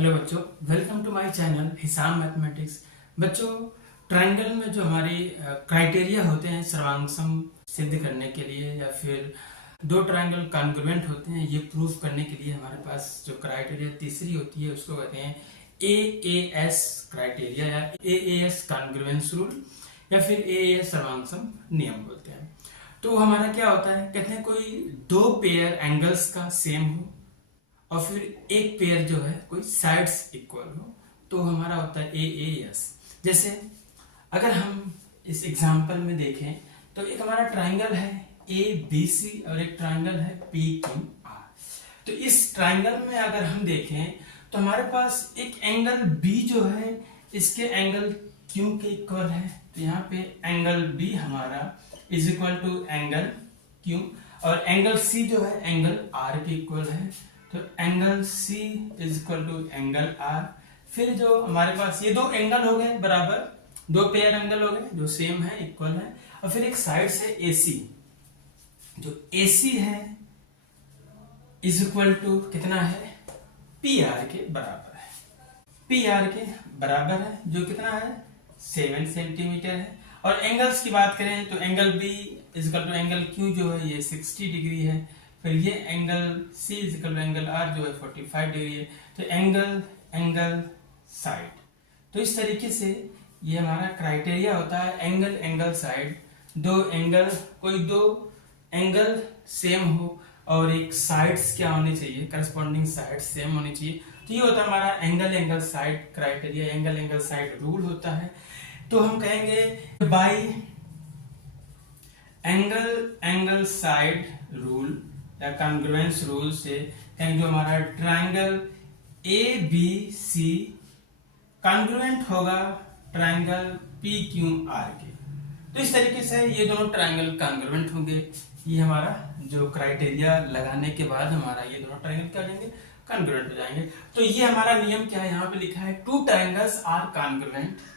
Hello बच्चों, welcome to my channel हिसाब mathematics. बच्चों, ट्रायंगल में जो हमारी क्राइटेरिया होते हैं सर्वांगसम सिद्ध करने के लिए या फिर दो ट्रायंगल कॉन्ग्रुएंट होते हैं ये प्रूफ करने के लिए हमारे पास जो क्राइटेरिया तीसरी होती है उसको कहते हैं AAS क्राइटेरिया या AAS कॉन्ग्रुएंस रूल या फिर AAS सर्वांगसम नियम बोलते हैं। तो हमारा क्या होता है, कहते हैं कोई दो पेयर एंगल्स का सेम हो और फिर एक पेयर जो है कोई साइड्स इक्वल हो तो हमारा होता है AAS। जैसे अगर हम इस एग्जांपल में देखें तो एक हमारा ट्रायंगल है ABC और एक ट्रायंगल है PQR। तो इस ट्रायंगल में अगर हम देखें तो हमारे पास एक एंगल B जो है इसके एंगल Q के इक्वल है, तो यहाँ पे एंगल B हमारा is equal to angle Q और एंगल C जो है एंगल R के इक्वल है, तो angle C is equal to angle R। फिर जो हमारे पास ये दो एंगल हो गए बराबर, दो पेयर एंगल हो गए जो सेम है इक्वल है, और फिर एक साइड से AC, जो AC है इज इक्वल टू कितना है PR के बराबर है, PR के बराबर है जो कितना है 7 सेंटीमीटर है। और एंगल्स की बात करें तो angle B is equal to angle Q जो है ये 60 डिग्री है, फिर ये angle C is equal to angle R जो है 45 डिग्री है। तो एंगल साइड, तो इस तरीके से ये हमारा क्राइटेरिया होता है एंगल साइड। कोई दो एंगल सेम हो और एक साइड्स क्या होनी चाहिए, करस्पॉन्डिंग साइड सेम होनी चाहिए। तो ये होता है हमारा angle side criteria, angle side rule होता है। तो हम कहेंगे बाई एंगल साइड रूल या कॉन्ग्रुएंस रूल से कहेंगे जो हमारा ट्रायंगल ABC कॉन्ग्रुएंट होगा ट्रायंगल PQR के। तो इस तरीके से ये दोनों ट्रायंगल कॉन्ग्रुएंट होंगे। ये हमारा जो क्राइटेरिया लगाने के बाद हमारा ये दोनों ट्रायंगल क्या हो जाएंगे, कॉन्ग्रुएंट हो जाएंगे। तो ये हमारा नियम क्या है, यहाँ पे लिखा है two triangles are congruent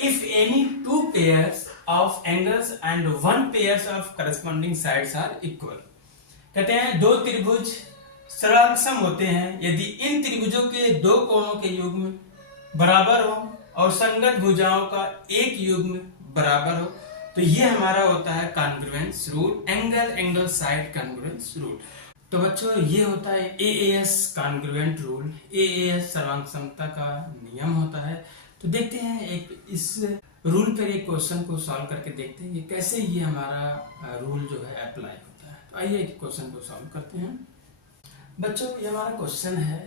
if any two pairs of angles and one pairs of corresponding sides are equal। कहते हैं दो त्रिभुज सर्वांगसम होते हैं यदि इन त्रिभुजों के दो कोणों के युग्म बराबर हो और संगत भुजाओं का एक युग्म बराबर हो, तो ये हमारा होता है congruence rule, angle side congruence rule. तो बच्चों ये होता है AAS कॉन्ग्रुएंट रूल, AAS सर्वांगसमता का नियम होता है। तो देखते हैं एक इस रूल पर एक क्वेश्चन को सॉल्व करके देखते हैं ये कैसे ये हमारा रूल जो है अप्लाई होता है। तो आइए एक क्वेश्चन को सॉल्व करते हैं। बच्चों ये हमारा क्वेश्चन है,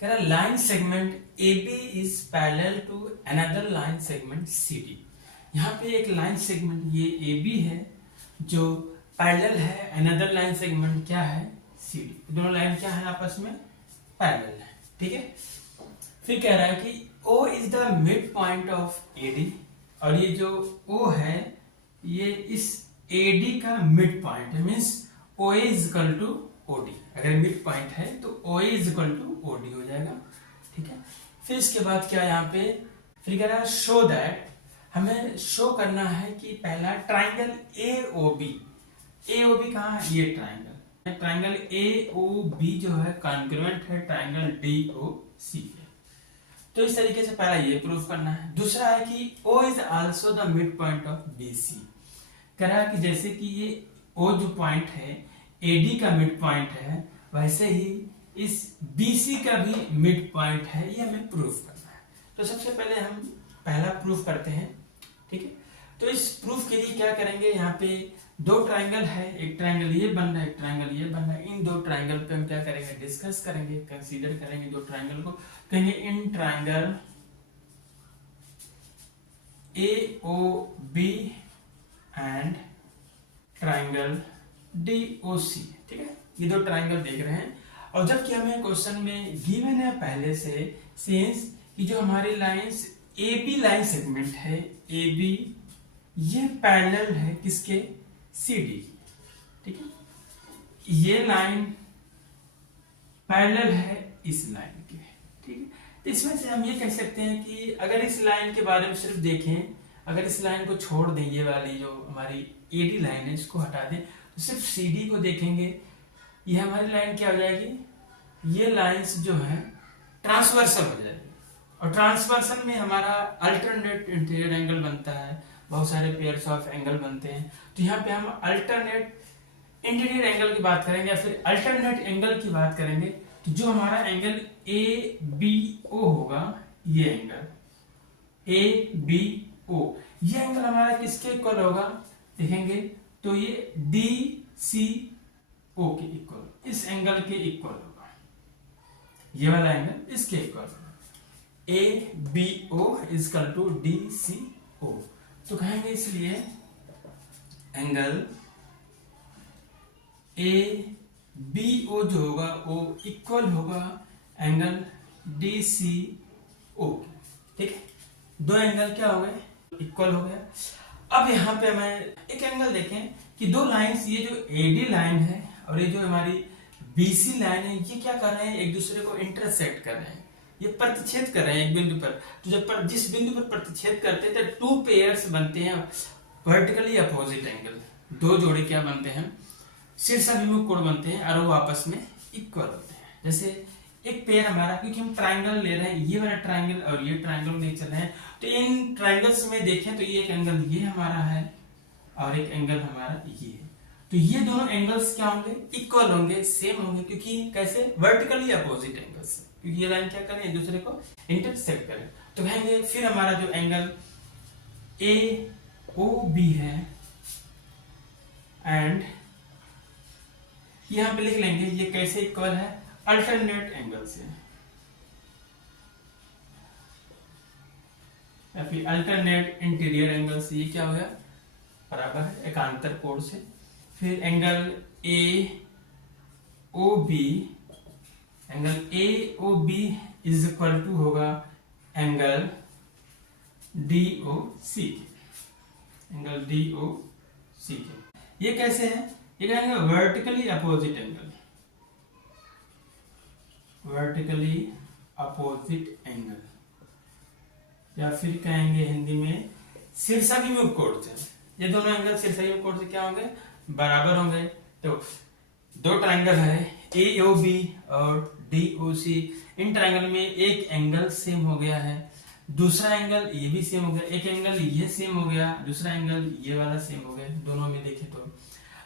कह रहा line segment AB is parallel to another line segment CD। यहाँ पे एक लाइन सेगमेंट ये AB है जो पैरेलल है अनदर लाइन सेगमेंट क्या है CD। दोनों लाइन क्या है आपस में पैरेलल है, ठीक है। फिर कह रहा है कि O is the mid point of AD और ये जो O है ये इस AD का मिड पॉइंट है, means OA is equal to OD। अगर मिड पॉइंट है तो OA is equal to OD हो जाएगा, ठीक है। फिर इसके बाद क्या यहाँ पे फिर कह रहा है शो दैट, हमें शो करना है कि पहला ट्राइंगल AOB कहाँ है, ये ट्राइंगल AOB जो है कॉन्ग्रुएंट है ट्राइंगल DOC है। तो इस तरीके से पहला ये प्रूफ करना है। दूसरा है कि O is also the mid point of BC। कह रहा है कि जैसे कि ये O जो पॉइंट है AD का मिड पॉइंट है वैसे ही इस BC का भी मिड पॉइंट है, ये हमें प्रूफ करना है। तो सबसे पहले हम पहला प्रूफ करते हैं, ठीक है। तो इस प्रूफ के लिए क्या करेंगे, यहाँ पे दो ट्राइंगल है, एक ट्राइंगल ये बन रहा है एक ट्राइंगल ये बन रहा है। इन दो ट्राइंगल पे हम क्या करेंगे, डिस्कस करेंगे, कंसीडर करेंगे दो ट्राइंगल को। कहेंगे in triangle AOB and triangle DOC, ठीक है। ये दो ट्राइंगल देख रहे हैं और जबकि हमें क्वेश्चन में गिवन है पहले से सिंस कि जो हमारी लाइंस AB लाइन सेगमेंट है AB ये पैरेलल है किसके CD, ठीक है। ये लाइन पैरेलल है इस लाइन के, ठीक है। तो इसमें से हम ये कह सकते हैं कि अगर इस लाइन के बारे में सिर्फ देखें, अगर इस लाइन को छोड़ दें, ये वाली जो हमारी AD लाइन है इसको हटा दें तो सिर्फ CD को देखेंगे, ये हमारी लाइन क्या हो जाएगी, ये लाइंस जो है ट्रांसवर्सल हो जाएगी। और ट्रांसवर्सल में हमारा अल्टरनेट इंटीरियर एंगल बनता है, बहुत सारे पेयर्स ऑफ एंगल बनते हैं। तो यहाँ पे हम अल्टरनेट इंटीरियर एंगल की बात करेंगे या फिर अल्टरनेट एंगल की बात करेंगे। तो जो हमारा एंगल ABO होगा, ये एंगल ABO, ये एंगल हमारा किसके इक्वल होगा देखेंगे तो ये DCO के इक्वल, इस एंगल के इक्वल होगा, ये वाला एंगल इसके इक्वल होगा। ABO equal to DCO। तो कहेंगे इसलिए एंगल ABO जो होगा वो इक्वल होगा एंगल DCO। ठीक है, दो एंगल क्या हो गए, इक्वल हो गया। अब यहाँ पे हमें एक एंगल देखें कि दो लाइंस, ये जो AD लाइन है और ये जो हमारी BC लाइन है, ये क्या कर रहे हैं, एक दूसरे को इंटरसेक्ट कर रहे हैं, ये प्रतिच्छेद कर रहे हैं एक बिंदु पर। तो जब जिस बिंदु पर प्रतिच्छेद करते हैं तो टू पेयर्स बनते हैं वर्टिकली अपोजिट एंगल, दो जोड़े क्या बनते हैं, शीर्षाभिमुख कोण बनते हैं और वो आपस में इक्वल होते हैं। जैसे एक पेयर हमारा, क्योंकि हम ट्राइंगल ले रहे हैं, ये वाला ट्राइंगल और ये ट्राइंगल नहीं चल रहे हैं, तो इन ट्राइंगल्स में देखें तो ये एक एंगल ये हमारा है और एक एंगल हमारा ये है। तो ये दोनों एंगल्स क्या होंगे, इक्वल होंगे, सेम होंगे, क्योंकि कैसे, वर्टिकली अपोजिट एंगल्स, क्योंकि ये लाइन क्या करें, एक दूसरे को इंटरसेक्ट करें। तो कहेंगे फिर हमारा जो एंगल AOB है एंड यहां पे लिख लेंगे ये कैसे इक्वल है, अल्टरनेट एंगल से या फिर अल्टरनेट इंटीरियर एंगल से, ये क्या हो गया, बराबर है एकांतर कोण से। फिर angle AOB is equal to होगा एंगल DOC के, एंगल DOC के। ये कैसे है, ये कहेंगे vertically opposite angle, vertically opposite angle, या फिर कहेंगे हिंदी में शीर्षाभिमुख कोण से। ये दोनों एंगल शीर्षाभिमुख कोण से क्या होंगे, बराबर होंगे। तो दो ट्रायंगल है AOB और DOC, इन ट्रायंगल में एक एंगल सेम हो गया है, दूसरा एंगल ये भी सेम हो गया, एक एंगल ये सेम हो गया, दूसरा एंगल ये वाला सेम हो गया, दोनों में देखें तो।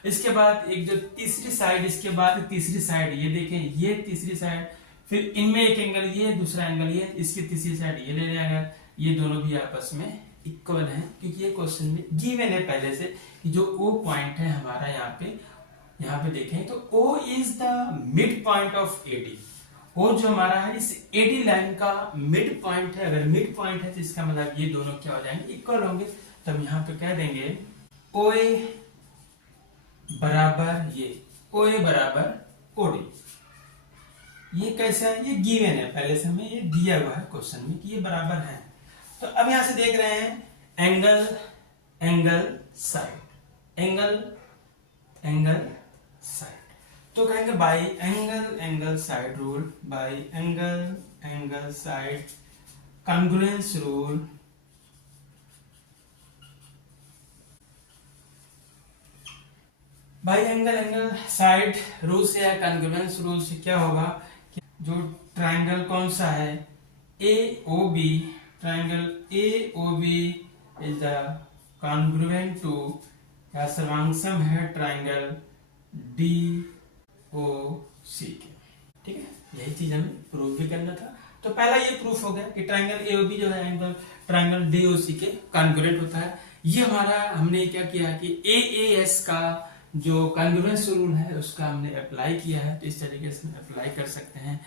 इसके बाद एक जो तीसरी साइड, इसके बाद तीसरी साइड, ये देखें ये तीसरी साइड, फिर इनमें एक एंगल ये, दूसरा एंगल ये, इसकी तीसरी साइड ये ले जाएगा, ये दोनों भी आपस में इक्वल हैं, क्योंकि ये क्वेश्चन में गिवन है पहले से कि जो O पॉइंट है हमारा यहाँ पे देखें तो O is the mid point of AD। O जो हमारा है इस AD लाइन का मिड पॉइंट है, अगर मिड पॉइंट है तो इसका मतलब ये दोनों क्या हो जाएंगे, इक्वल होंगे। तब यहाँ पे कह देंगे OA बराबर ये, OA बराबर OD। ये कैसा है, ये गिवन है पहले से, हमें ये दिया हुआ है क्वेश्चन में कि ये बराबर है। तो अब यहां से देख रहे हैं एंगल साइड, एंगल साइड। तो कहेंगे bye angle side rule, bye angle side congruence rule, bye angle side rule से या कॉन्ग्रुएंस रूल से क्या होगा कि जो ट्रायंगल कौन सा है AOB, triangle AOB is the congruent to या सर्वांगसम है ट्रायंगल DOC के। ठीक है, यही चीज हमें प्रूफ भी करना था। तो पहला ये प्रूफ हो गया कि ट्रायंगल AOB जो है एंगल ट्रायंगल DOC के कॉन्ग्रुएंट होता है। ये हमारा हमने क्या किया कि AAS का जो कॉन्ग्रुएंस रूल है उसका हमने अप्लाई किया है, तो इस तरीके से अप्लाई कर सकते हैं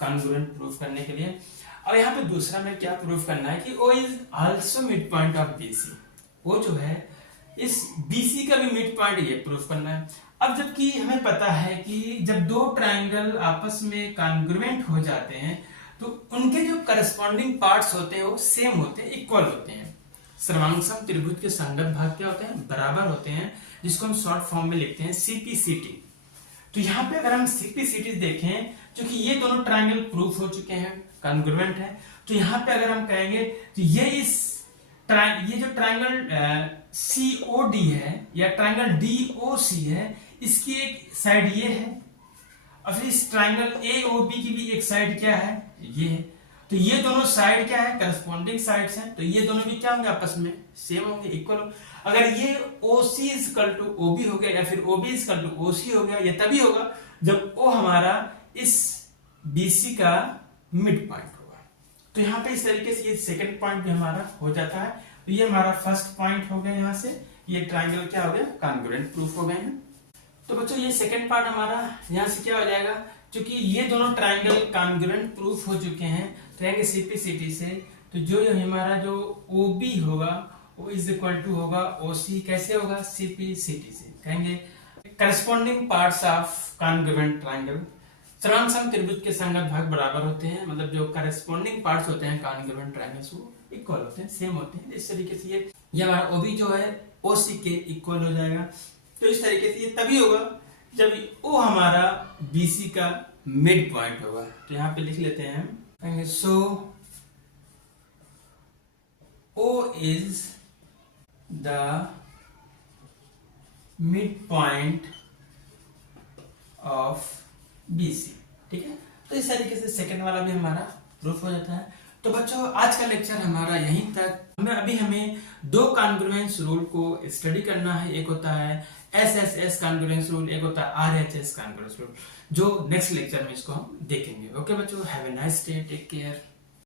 कॉन्ग्रुएंट प्रूफ करने के लिए। और यहाँ पे दूसरा में क्या प्रूफ करना है कि O is also mid point of BC, वो जो है इस BC का भी मिड पॉइंट, ये प्रूफ करना है। अब जबकि हमें पता है कि जब दो ट्रायंगल आपस में कॉन्ग्रुएंट हो जाते हैं तो उनके जो करस्पॉन्डिंग पार्ट्स होते हैं वो सेम होते हैं, इक्वल होते हैं। सर्वांगसम त्रिभुज के संगत भाग क्या होते हैं, बराबर होते हैं, जिसको हम शॉर्ट फॉर्म में लिखते हैं CPCT। तो यहाँ पे अगर हम CPCT देखें, क्योंकि ये दोनों ट्रायंगल प्रूफ हो चुके हैं, कॉन्ग्रुएंट है, तो यहाँ पे अगर हम कहेंगे तो ये जो ट्रायंगल COD है या ट्रायंगल DOC है, इसकी एक साइड ये है और फिर इस ट्रायंगल AOB की भी एक साइड क्या है, ये है। तो ये दोनों साइड क्या है, करस्पॉन्डिंग साइड्स हैं, तो ये दोनों भी क्या होंगे, आपस में सेम होंगे, इक्वल होंगे। अगर ये OC इक्वल टू OB हो गया या फिर OB इक्वल टू OC हो गया, ये तभी होगा जब O हमारा इस BC का मिड पॉइंट होगा। तो यहाँ पे इस तरीके से ये सेकंड पॉइंट भी हमारा हो जाता है। तो ये हमारा फर्स्ट पॉइंट हो गया, यहाँ से ये ट्राइंगल क्या हो गया, कॉन्ग्रुएंट प्रूफ हो गए हैं। तो बच्चों ये सेकंड पार्ट हमारा यहाँ से क्या हो जाएगा, क्योंकि ये दोनों ट्राइंगल कॉन्ग्रुएंट प्रूफ हो चुके हैं ट्राइंगल CPCT से, तो जो हमारा जो OB होगा वो इज इक्वल टू होगा OC, कैसे होगा, CPCT से। कहेंगे corresponding parts of congruent triangle, सर्वांग त्रिभुज के संगत भाग बराबर होते हैं, मतलब जो करस्पॉन्डिंग पार्ट्स होते हैं कॉन्ग्रुएंट ट्राइंगल्स वो इक्वल होते हैं, सेम होते हैं। इस तरीके से ये हमारा OB जो है OC के इक्वल हो जाएगा। तो इस तरीके से ये तभी होगा जब O हमारा BC का मिड पॉइंट होगा। तो यहाँ पे लिख लेते हैं हम, सो O is the mid point of BC, ठीक है। तो इस तरीके से सेकंड वाला भी हमारा प्रूफ हो जाता है। तो बच्चों आज का लेक्चर हमारा यहीं तक। हमें दो कॉन्ग्रुएंस रूल को स्टडी करना है, एक होता है SSS कॉन्ग्रुएंस रूल, एक होता है RHS कॉन्ग्रुएंस रूल, जो नेक्स्ट लेक्चर में इसको हम देखेंगे। ओके बच्चों, have a nice day, take care.